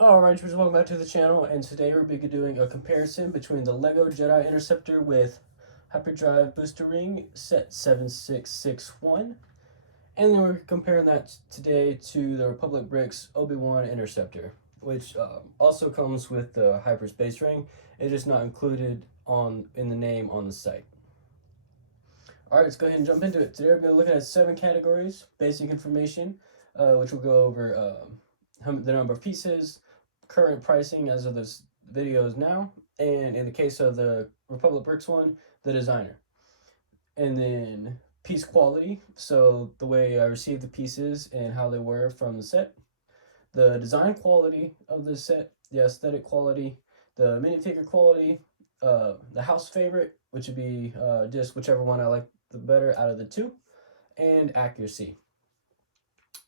Alright, welcome back to the channel, and today we'll be doing a comparison between the LEGO Jedi Interceptor with Hyperdrive Booster Ring set 7661, and then we're comparing that today to the Republic Bricks Obi-Wan Interceptor, which also comes with the hyperspace ring. It's just not included in the name on the site. Alright, let's go ahead and jump into it. Today we're going to be looking at 7 categories: basic information, which will go over the number of pieces, current pricing as of this videos now, and in the case of the Republic Bricks one, the designer. And then piece quality, so the way I received the pieces and how they were from the set, the design quality of the set, the aesthetic quality, the minifigure quality, the house favorite, which would be just whichever one I like the better out of the two, and accuracy.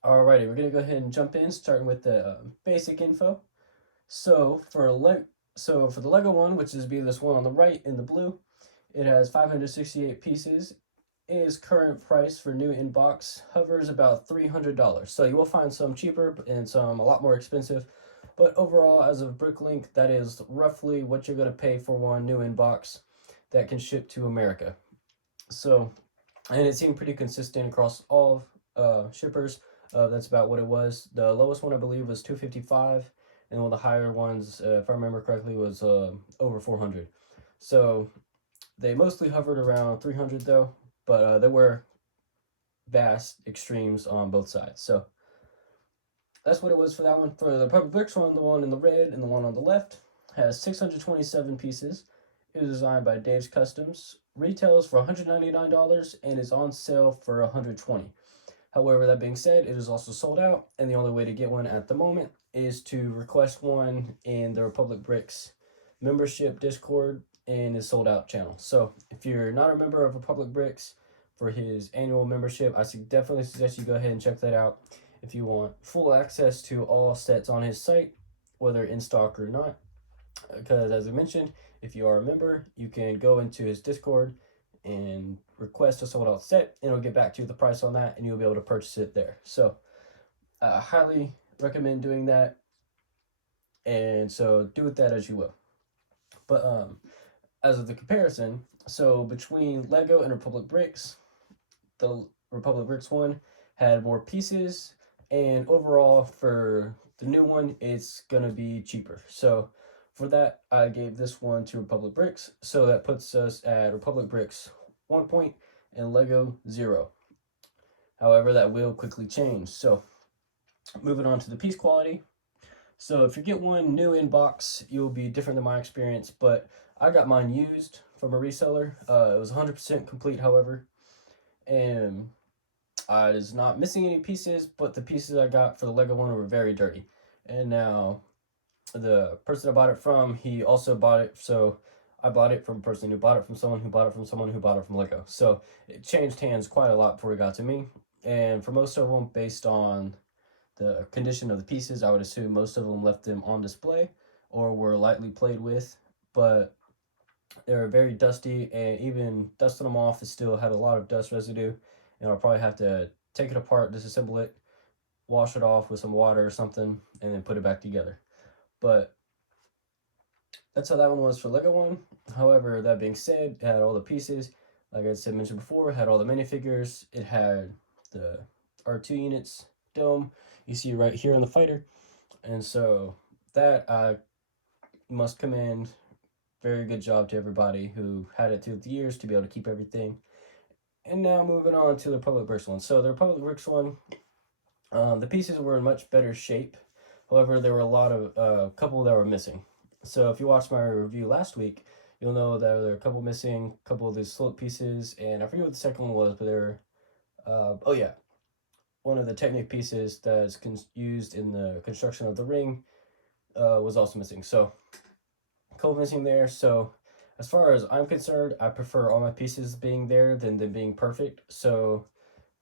Alrighty, we're gonna go ahead and jump in, starting with the basic info. So for the Lego one, which is be this one on the right in the blue, it has 568 pieces. Its current price for new in box hovers about $300. So you will find some cheaper and some a lot more expensive, but overall, as of Bricklink, that is roughly what you're going to pay for one new in box that can ship to America. So, and it seemed pretty consistent across all shippers. That's about what it was. The lowest one I believe was 255, and one of the higher ones, if I remember correctly, was over 400. So they mostly hovered around 300 though, but there were vast extremes on both sides. So that's what it was for that one. For the Purple Bricks one, the one in the red and the one on the left has 627 pieces. It was designed by Dave's Customs. Retails for $199 and is on sale for $120. However, that being said, it is also sold out, and the only way to get one at the moment is to request one in the Republic Bricks membership Discord and his sold out channel. So if you're not a member of Republic Bricks for his annual membership, I definitely suggest you go ahead and check that out if you want full access to all sets on his site, whether in stock or not. Because as I mentioned, if you are a member, you can go into his Discord and request a sold out set, and it'll get back to you the price on that, and you'll be able to purchase it there. So I highly recommend doing that, and so do with that as you will. But as of the comparison, so between Lego and Republic Bricks, the Republic Bricks one had more pieces, and overall for the new one, it's gonna be cheaper. So for that, I gave this one to Republic Bricks, so that puts us at Republic Bricks 1 point and Lego 0. However, that will quickly change. So moving on to the piece quality. So if you get one new in box, you'll be different than my experience, but I got mine used from a reseller. It was 100% complete, however, and I was not missing any pieces, but the pieces I got for the Lego one were very dirty. And now the person I bought it from, he also bought it, so I bought it from a person who bought it from someone who bought it from someone who bought it from Lego. So it changed hands quite a lot before it got to me. And for most of them, based on the condition of the pieces, I would assume most of them left them on display or were lightly played with, but they were very dusty, and even dusting them off, it still had a lot of dust residue, and I'll probably have to take it apart, disassemble it, wash it off with some water or something, and then put it back together. But that's how that one was for Lego one. However, that being said, it had all the pieces. Like I said, mentioned before, it had all the minifigures. It had the R2 units, dome, you see right here on the fighter. And so that I must commend. Very good job to everybody who had it through the years to be able to keep everything. And now moving on to the Republic Bricks one. So the Republic Bricks one, the pieces were in much better shape. However, there were a couple that were missing. So if you watched my review last week, you'll know that there were a couple missing, a couple of these slope pieces, and I forget what the second one was, but they were, oh yeah, one of the Technic pieces that's used in the construction of the ring was also missing. So a couple missing there. So as far as I'm concerned, I prefer all my pieces being there than them being perfect. So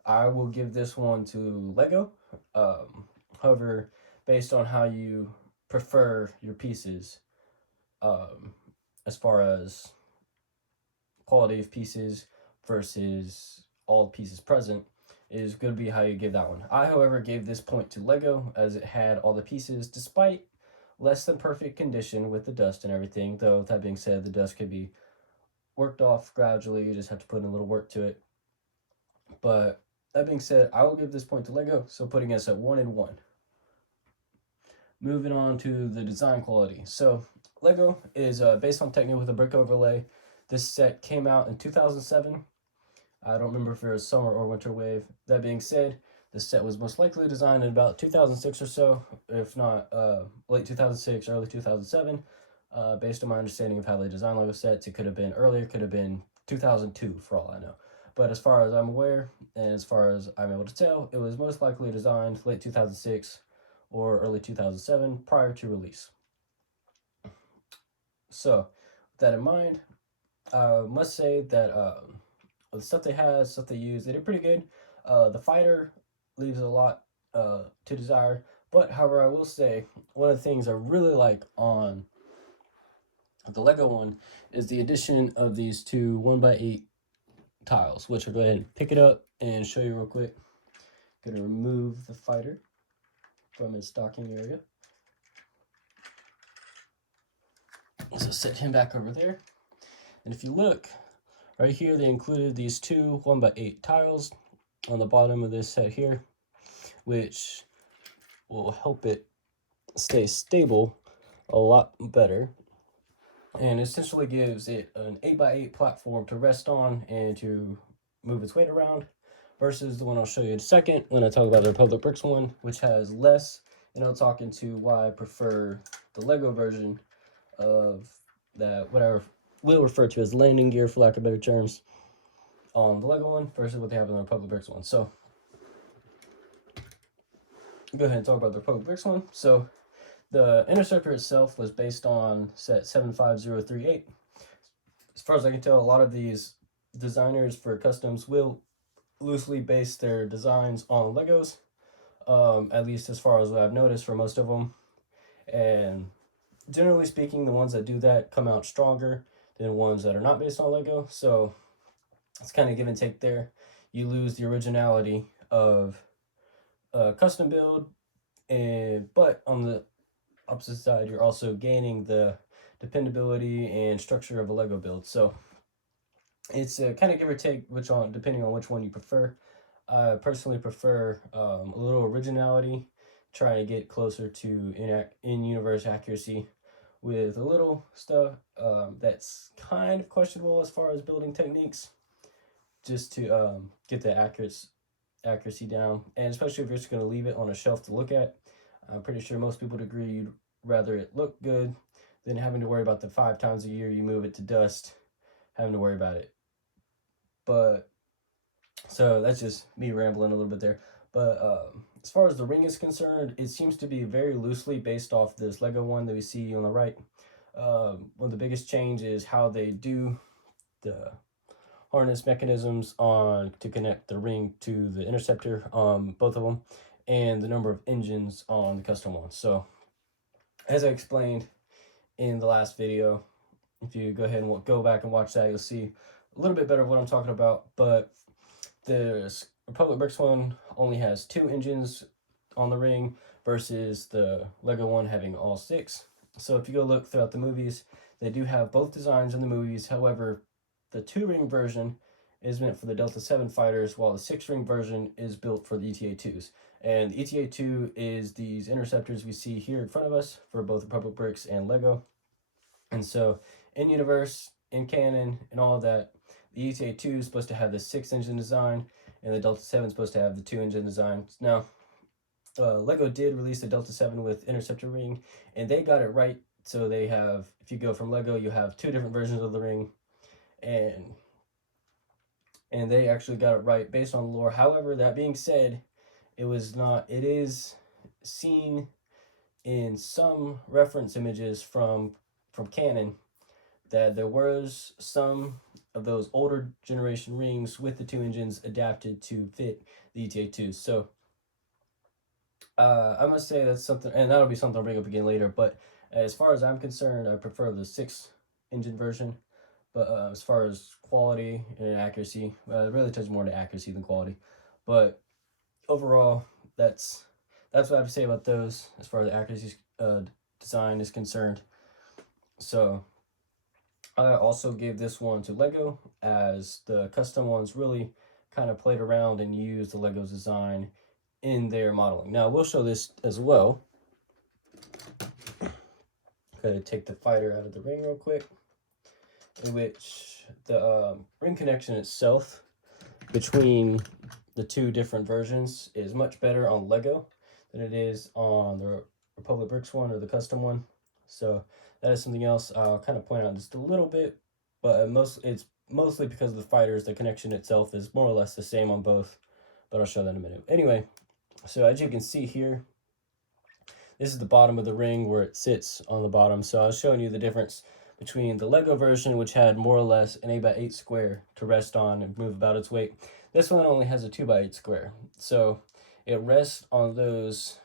I will give this one to Lego. However, based on how you prefer your pieces, as far as quality of pieces versus all pieces present, is going to be how you give that one. I, however, gave this point to Lego as it had all the pieces, despite less than perfect condition with the dust and everything, though that being said, the dust could be worked off gradually. You just have to put in a little work to it. But that being said, I will give this point to Lego, so putting us at 1 and 1. Moving on to the design quality. So Lego is based on Technic with a brick overlay. This set came out in 2007. I don't remember if it was summer or winter wave. That being said, the set was most likely designed in about 2006 or so, if not late 2006, early 2007. Based on my understanding of how they design Lego sets, it could have been earlier, could have been 2002 for all I know. But as far as I'm aware, and as far as I'm able to tell, it was most likely designed late 2006 or early 2007 prior to release. So, with that in mind, I must say that the stuff they had, stuff they used, they did pretty good. The fighter leaves a lot to desire, but however, I will say one of the things I really like on the Lego one is the addition of these two 1x8 tiles, which I'll go ahead and pick it up and show you real quick. Gonna remove the fighter from its docking area. So set him back over there. And if you look, right here they included these two 1x8 tiles on the bottom of this set here, which will help it stay stable a lot better, and essentially gives it an 8x8 platform to rest on and to move its weight around, versus the one I'll show you in a second when I talk about the Republic Bricks one, which has less, and I'll talk into why I prefer the Lego version of that, what I will refer to as landing gear, for lack of better terms, on the Lego one versus what they have in the Republic Bricks one. So go ahead and talk about the Republic Bricks one. So the interceptor itself was based on set 75038. As far as I can tell, a lot of these designers for customs will loosely base their designs on Legos, at least as far as what I've noticed for most of them. And generally speaking, the ones that do that come out stronger than ones that are not based on Lego. So it's kind of give and take there. You lose the originality of a custom build, but on the opposite side, you're also gaining the dependability and structure of a Lego build. So it's kind of give or take which one, depending on which one you prefer. I personally prefer a little originality, try to get closer to in-universe accuracy with a little stuff that's kind of questionable as far as building techniques, just to get the accuracy down, and especially if you're just going to leave it on a shelf to look at. I'm pretty sure most people would agree you'd rather it look good than having to worry about the 5 times a year you move it to dust, having to worry about it. But so that's just me rambling a little bit there. But as far as the ring is concerned, it seems to be very loosely based off this Lego one that we see on the right. One of the biggest change is how they do the harness mechanisms on to connect the ring to the interceptor, both of them, and the number of engines on the custom one. So as I explained in the last video, if you go ahead and go back and watch that, you'll see a little bit better of what I'm talking about. But the Republic Bricks one only has 2 engines on the ring versus the Lego one having all 6. So if you go look throughout the movies, they do have both designs in the movies. However, the 2-ring version is meant for the Delta 7 fighters, while the 6-ring version is built for the ETA-2s. And the ETA-2 is these interceptors we see here in front of us for both Republic Bricks and Lego. And so in universe, in canon, and all of that, the ETA-2 is supposed to have the 6-engine design, and the Delta 7 is supposed to have the 2-engine design. Now, Lego did release the Delta 7 with interceptor ring, and they got it right. So they have, if you go from Lego, you have 2 different versions of the ring, and they actually got it right based on lore. However, that being said, it is seen in some reference images from canon that there was some of those older generation rings with the 2 engines adapted to fit the ETA-2. So I must say that's something, and that'll be something I'll bring up again later, but as far as I'm concerned, I prefer the 6-engine version. But as far as quality and accuracy, it really touches more to accuracy than quality. But overall, that's what I have to say about those as far as accuracy design is concerned. So I also gave this one to Lego, as the custom ones really kind of played around and used the Lego design in their modeling. Now we'll show this as well. Gonna take the fighter out of the ring real quick, in which the ring connection itself between the two different versions is much better on Lego than it is on the Republic Bricks one or the custom one. So that is something else I'll kind of point out just a little bit, but it's mostly because of the fighters. The connection itself is more or less the same on both, but I'll show that in a minute. Anyway, so as you can see here, this is the bottom of the ring where it sits on the bottom. So I was showing you the difference between the Lego version, which had more or less an 8x8 square to rest on and move about its weight. This one only has a 2x8 square. So it rests on those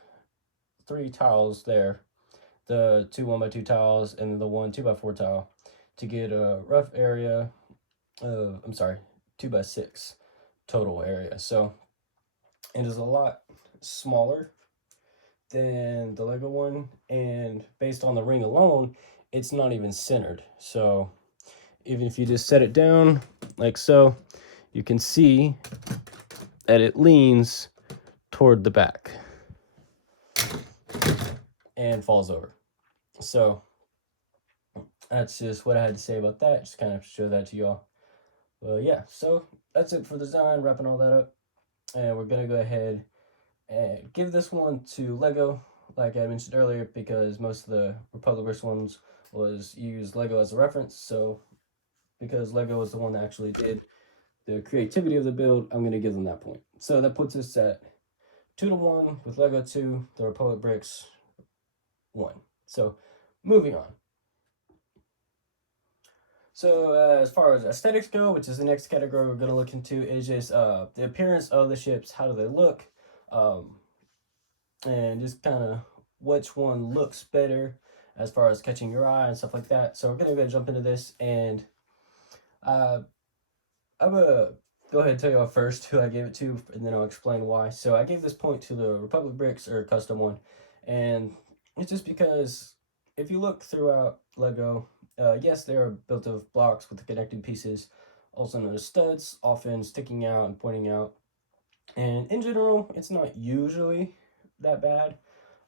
3 tiles there, the 2 1x2 tiles and the 1 2x4 tile, to get a rough area of, 2x6 total area. So it is a lot smaller than the Lego one, and based on the ring alone, it's not even centered. So even if you just set it down like so, you can see that it leans toward the back and falls over. So that's just what I had to say about that. Just kind of show that to y'all. Well, yeah, so that's it for the design, wrapping all that up. And we're gonna go ahead and give this one to Lego, like I mentioned earlier, because most of the Republic Bricks ones was used Lego as a reference. So because Lego is the one that actually did the creativity of the build, I'm going to give them that point. So that puts us at 2-1 with Lego 2, the Republic Bricks 1. So moving on. So as far as aesthetics go, which is the next category we're going to look into, is just the appearance of the ships. How do they look? And just kind of which one looks better as far as catching your eye and stuff like that. So we're going to go jump into this, and I'm going to go ahead and tell you first who I gave it to, and then I'll explain why. So I gave this point to the Republic Bricks, or custom one, and it's just because if you look throughout Lego, yes, they are built of blocks with the connecting pieces, also known as studs, often sticking out and pointing out. And in general, it's not usually that bad.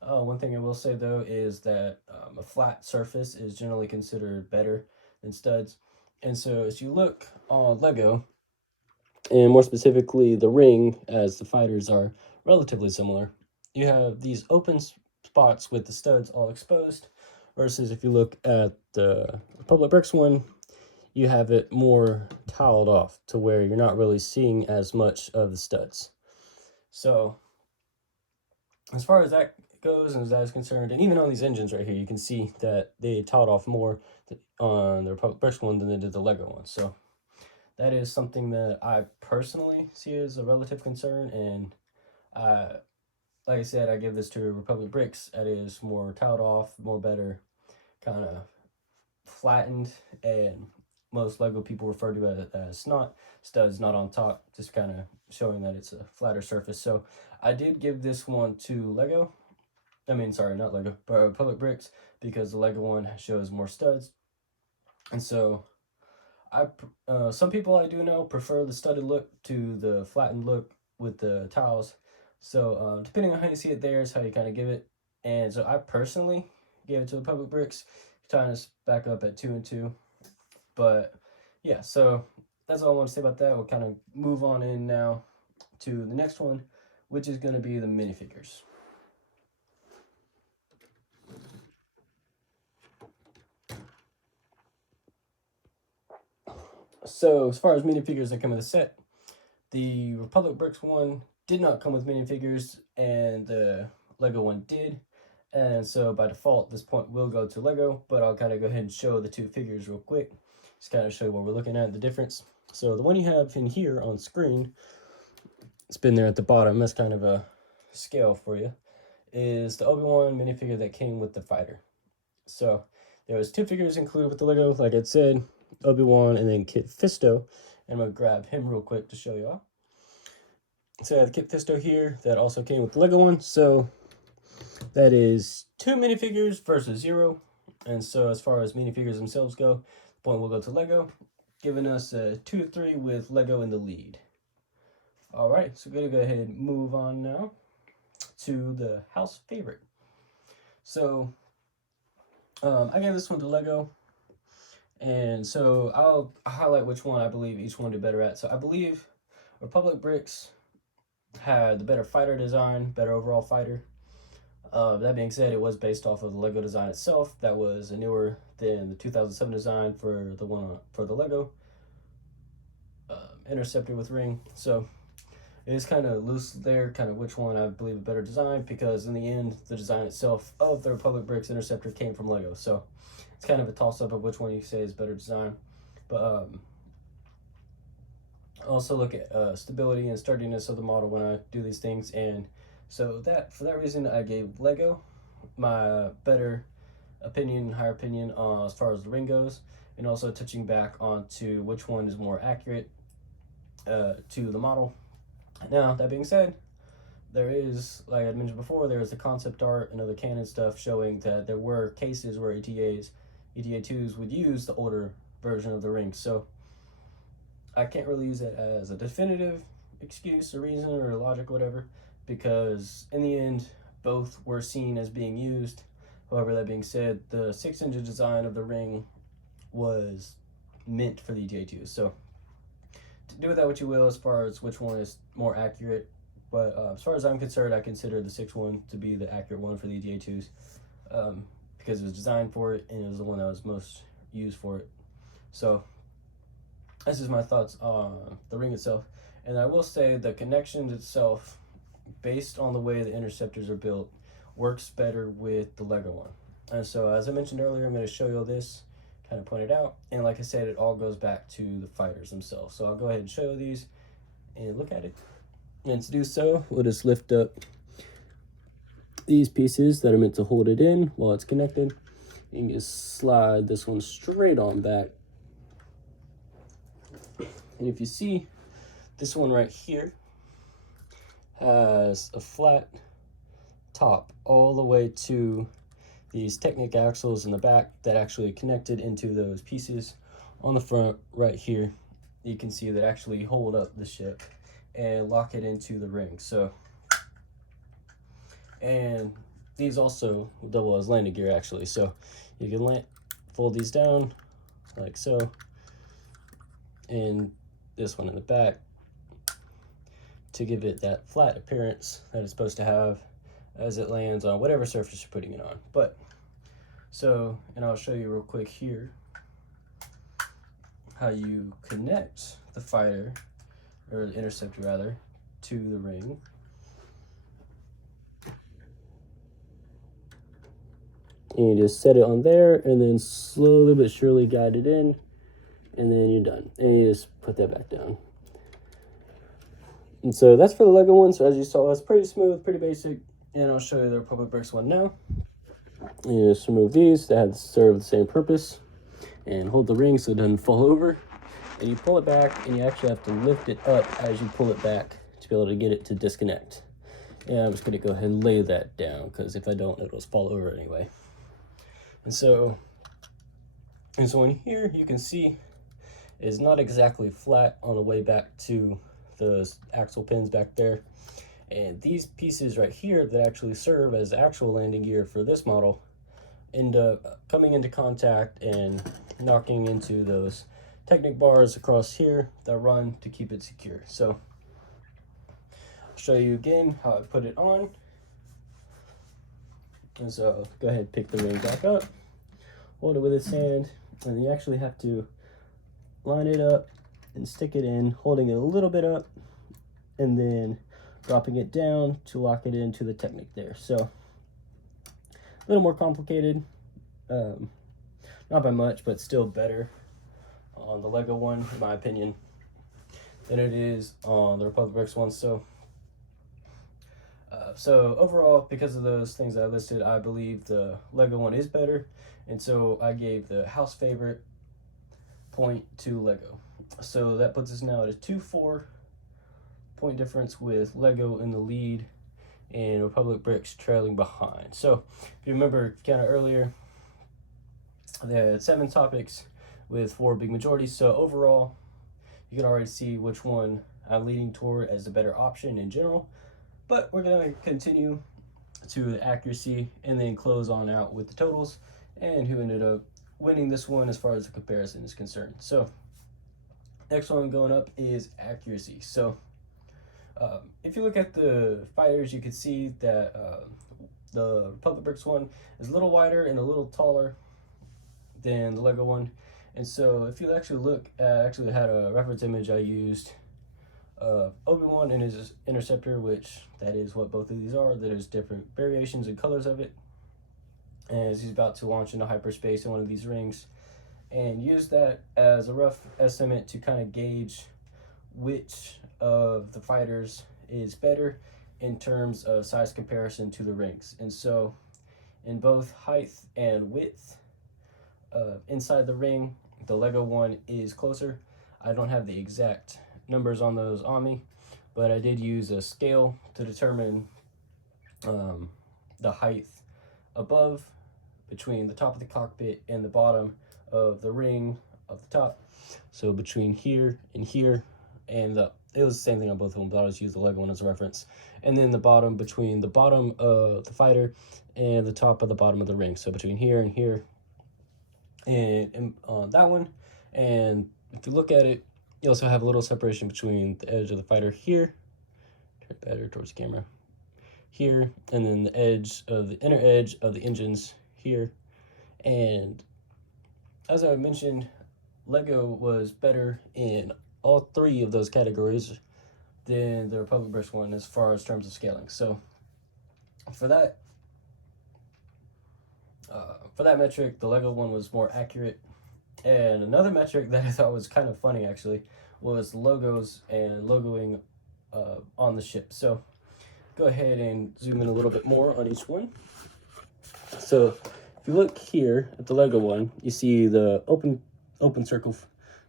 One thing I will say though is that a flat surface is generally considered better than studs. And so as you look on Lego, and more specifically the ring, as the fighters are relatively similar, you have these open spots with the studs all exposed, versus if you look at the Republic Bricks one, you have it more tiled off to where you're not really seeing as much of the studs. So as far as that goes, and as that is concerned, and even on these engines right here, you can see that they tiled off more on the Republic Bricks one than they did the Lego one. So that is something that I personally see as a relative concern, and like I said, I give this to Republic Bricks. That is more tiled off, more better, kind of flattened, and most Lego people refer to it as snot, studs not on top, just kind of showing that it's a flatter surface. So I did give this one to Lego. I mean, sorry, not Lego, but Republic Bricks, because the Lego one shows more studs. And so some people I do know prefer the studded look to the flattened look with the tiles. So depending on how you see it, there is how you kind of give it. And so I personally gave it to Republic Bricks, tying us back up at 2 and 2. But yeah, so that's all I want to say about that. We'll kind of move on in now to the next one, which is going to be the minifigures. So as far as minifigures that come with the set, the Republic Bricks one did not come with minifigures, and the Lego one did. And so by default, this point will go to Lego, but I'll kind of go ahead and show the two figures real quick. Just kind of show you what we're looking at, the difference. So the one you have in here on screen, it's been there at the bottom, that's kind of a scale for you, is the Obi-Wan minifigure that came with the fighter. So there was 2 figures included with the Lego, like I said, Obi-Wan and then Kit Fisto. And I'm going to grab him real quick to show you all. So I have the Kit Fisto here that also came with the Lego one. So that is 2 minifigures versus 0. And so as far as minifigures themselves go, the point will go to Lego, giving us a 2-3 with Lego in the lead. All right, so we're going to go ahead and move on now to the house favorite. So I gave this one to Lego, and so I'll highlight which one I believe each one did better at. So I believe Republic Bricks had the better fighter design, better overall fighter. That being said, it was based off of the Lego design itself. That was newer than the 2007 design for the one for the Lego Interceptor with ring. So it is kind of loose there, kind of which one I believe a better design, because in the end, the design itself of the Republic Bricks Interceptor came from Lego. So it's kind of a toss-up of which one you say is better design. But also look at stability and sturdiness of the model when I do these things. And so for that reason, I gave Lego my better opinion, higher opinion as far as the ring goes, and also touching back onto which one is more accurate to the model. Now, that being said, there is, like I mentioned before, there is the concept art and other canon stuff showing that there were cases where ETA2s would use the older version of the ring. So I can't really use it as a definitive excuse or reason or logic or whatever, because in the end, both were seen as being used. However, that being said, the 6-inch design of the ring was meant for the ETA2s. So do with that what you will as far as which one is more accurate. But as far as I'm concerned, I consider the 6-1 to be the accurate one for the ETA2s because it was designed for it and it was the one that was most used for it. So this is my thoughts on the ring itself. And I will say the connections itself, based on the way the interceptors are built, works better with the Lego one. And so as I mentioned earlier, I'm going to show you all this, kind of point it out. And like I said, it all goes back to the fighters themselves. So I'll go ahead and show you these and look at it. And to do so, we'll just lift up these pieces that are meant to hold it in while it's connected. You can just slide this one straight on back. And if you see, this one right here has a flat top all the way to these Technic axles in the back that actually connected into those pieces on the front right here. You can see that actually hold up the ship and lock it into the ring. So, and these also double as landing gear actually. So you can fold these down like so, and this one in the back to give it that flat appearance that it's supposed to have as it lands on whatever surface you're putting it on. But so, and I'll show you real quick here how you connect the fighter, or the interceptor rather, to the ring. And you just set it on there and then slowly but surely guide it in, and then you're done. And you just put that back down. And so that's for the Lego one. So as you saw, it's pretty smooth, pretty basic. And I'll show you the Republic Bricks one now. And you just remove these that serve the same purpose and hold the ring so it doesn't fall over. And you pull it back, and you actually have to lift it up as you pull it back to be able to get it to disconnect. And I'm just going to go ahead and lay that down, because if I don't, it'll just fall over anyway. And so in here, you can see it's not exactly flat on the way back to the axle pins back there. And these pieces right here that actually serve as actual landing gear for this model end up coming into contact and knocking into those Technic bars across here that run to keep it secure. So I'll show you again how I put it on. And so go ahead and pick the ring back up, hold it with its hand, and you actually have to line it up and stick it in, holding it a little bit up and then dropping it down to lock it into the Technic there. So a little more complicated, not by much, but still better on the Lego one, in my opinion, than it is on the Republic Bricks one. So overall, because of those things I listed, I believe the Lego one is better, and so I gave the house favorite point to Lego. So that puts us now at a 2-4 point difference with Lego in the lead, and Republic Bricks trailing behind. So if you remember kind of earlier, they had 7 topics with 4 big majorities. So overall, you can already see which one I'm leaning toward as the better option in general. But we're going to continue to the accuracy and then close on out with the totals and who ended up winning this one as far as the comparison is concerned. So next one going up is accuracy. So if you look at the fighters, you can see that the Republic Bricks one is a little wider and a little taller than the Lego one. And so if you actually look, I actually had a reference image I used of Obi-Wan and his interceptor, which that is what both of these are. There's different variations and colors of it. And as he's about to launch into hyperspace in one of these rings, and use that as a rough estimate to kind of gauge which of the fighters is better in terms of size comparison to the rings. And so in both height and width, inside the ring, the Lego one is closer. I don't have the exact numbers on those on me, but I did use a scale to determine the height above, between the top of the cockpit and the bottom of the ring of the top. So between here and here, and it was the same thing on both of them, but I'll just use the Lego one as a reference. And then the bottom, between the bottom of the fighter and the top of the bottom of the ring. So between here and here, and that one. And if you look at it, you also have a little separation between the edge of the fighter here, turn it better towards the camera, here, and then the edge of the inner edge of the engines here. And as I mentioned, Lego was better in all 3 of those categories than the Republic Bricks one as far as terms of scaling. So for that metric, the Lego one was more accurate. And another metric that I thought was kind of funny actually was logos and logoing on the ship. So go ahead and zoom in a little bit more on each one. So if you look here at the Lego one, you see the open circle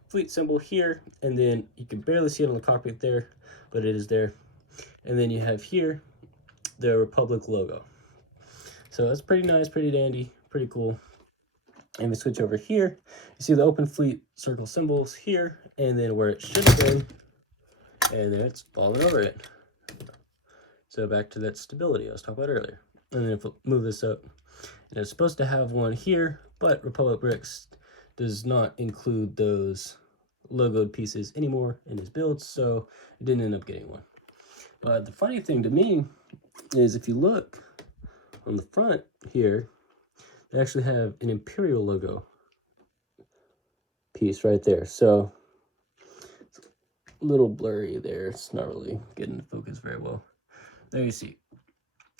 fleet symbol here, and then you can barely see it on the cockpit there, but it is there. And then you have here the Republic logo. So that's pretty nice, pretty dandy, pretty cool. And we switch over here, you see the open fleet circle symbols here, and then where it should have been, and then it's falling over it. So back to that stability I was talking about earlier. And then if we move this up, and it's supposed to have one here, but Republic Bricks does not include those logoed pieces anymore in his builds, so it didn't end up getting one. But the funny thing to me is if you look on the front here, they actually have an Imperial logo piece right there. So it's a little blurry there. It's not really getting into focus very well. There you see.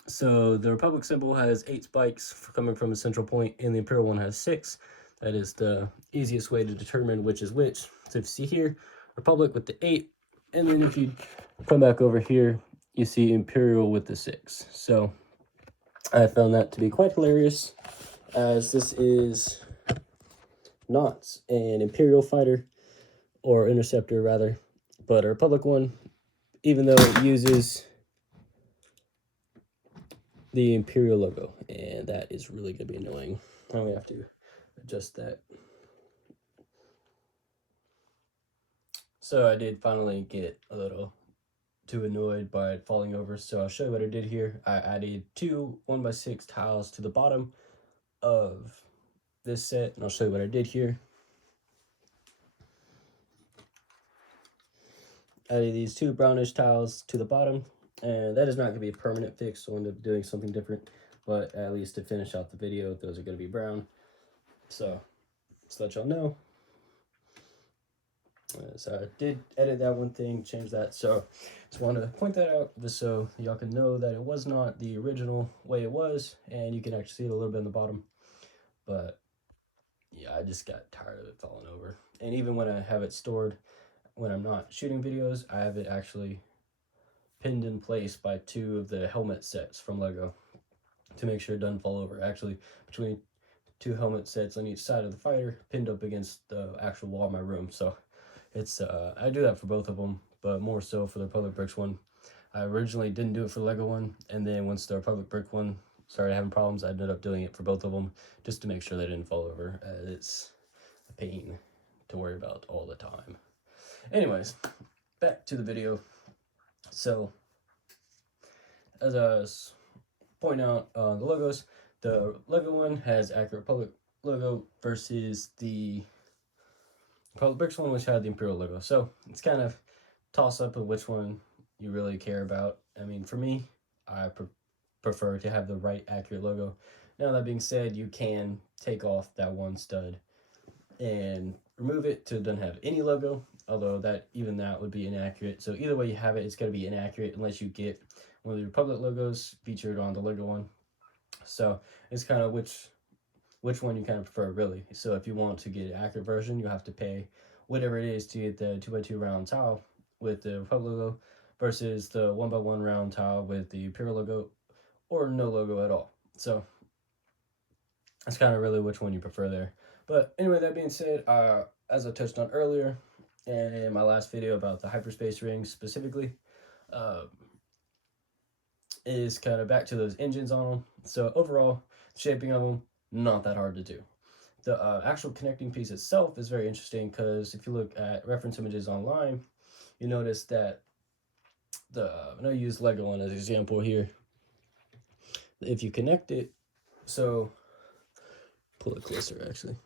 So the Republic symbol has 8 spikes coming from a central point, and the Imperial one has 6. That is the easiest way to determine which is which. So if you see here, Republic with the 8, and then if you come back over here, you see Imperial with the 6. So I found that to be quite hilarious, as this is not an Imperial fighter, or interceptor rather, but a Republic one, even though it uses the Imperial logo, and that is really going to be annoying. Now we have to adjust that. So I did finally get a little too annoyed by it falling over, so I'll show you what I did here. I added 2 1x6 tiles to the bottom of this set, and I'll show you what I did here. I added these 2 brownish tiles to the bottom, and that is not going to be a permanent fix, so I'll end up doing something different, but at least to finish out the video, those are going to be brown. So just let y'all know. So I did edit that one thing, change that, so just want to point that out just so y'all can know that it was not the original way it was, and you can actually see it a little bit in the bottom. But yeah, I just got tired of it falling over. And even when I have it stored, when I'm not shooting videos, I have it actually pinned in place by 2 of the helmet sets from Lego to make sure it doesn't fall over. Actually, between 2 helmet sets on each side of the fighter, pinned up against the actual wall of my room. So it's I do that for both of them, but more so for the Republic Bricks one. I originally didn't do it for the Lego one, and then once the Republic Brick one started having problems, I ended up doing it for both of them just to make sure they didn't fall over. It's a pain to worry about all the time. Anyways, back to the video. So, as I was pointing out the logos, the Lego one has accurate Republic logo versus the Republic Bricks one, which had the Imperial logo. So, it's kind of toss up of which one you really care about. I mean, for me, I prefer to have the right accurate logo. Now, that being said, you can take off that one stud and remove it to doesn't have any logo, although that would be inaccurate. So either way you have it, it's going to be inaccurate unless you get one of the Republic logos featured on the Lego one. So it's kind of which one you kind of prefer, really. So if you want to get an accurate version, you have to pay whatever it is to get the 2x2 round tile with the Republic logo versus the 1x1 round tile with the Imperial logo, or no logo at all. So that's kind of really which one you prefer there. But anyway, that being said, as I touched on earlier, and in my last video about the hyperspace rings specifically, is kind of back to those engines on them. So overall, shaping of them, not that hard to do. The actual connecting piece itself is very interesting because if you look at reference images online, you notice that I know you use Lego one as an example here. If you connect it, so pull it closer actually.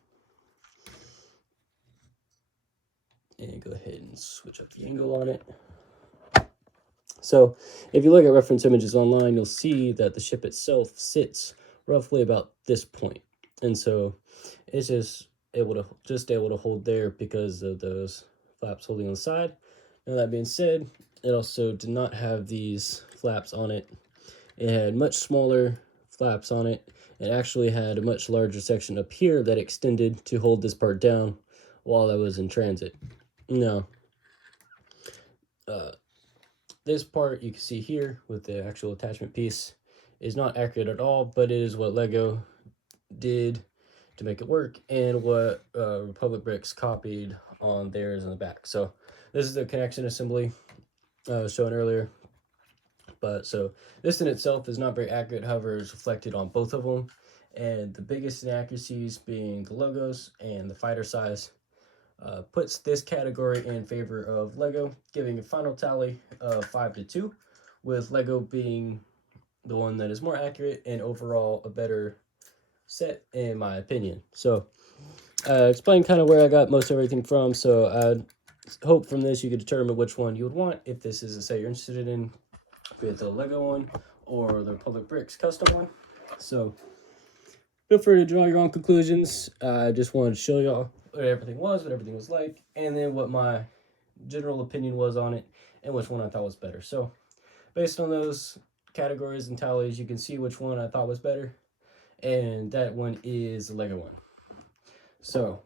And go ahead and switch up the angle on it. So if you look at reference images online, you'll see that the ship itself sits roughly about this point. And so it's just able to hold there because of those flaps holding on the side. Now that being said, it also did not have these flaps on it. It had much smaller flaps on it. It actually had a much larger section up here that extended to hold this part down while I was in transit. Now, this part you can see here with the actual attachment piece is not accurate at all, but it is what Lego did to make it work and what Republic Bricks copied on theirs in the back. So this is the connection assembly I was showing earlier. But so this in itself is not very accurate, however, it's reflected on both of them. And the biggest inaccuracies being the logos and the fighter size. Puts this category in favor of Lego, giving a final tally of 5-2, with Lego being the one that is more accurate and overall a better set, in my opinion. So, explain kind of where I got most everything from. So, I hope from this you could determine which one you would want if this is a set you're interested in, with the Lego one or the Republic Bricks custom one. So, feel free to draw your own conclusions. I just wanted to show y'all what everything was like, and then what my general opinion was on it, and which one I thought was better. So, based on those categories and tallies, you can see which one I thought was better, and that one is the Lego one. So,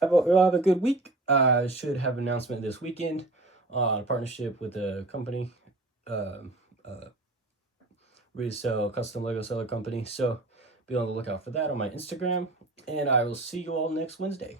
have a good week. I should have an announcement this weekend on a partnership with a company, resell custom Lego seller company. So be on the lookout for that on my Instagram, and I will see you all next Wednesday.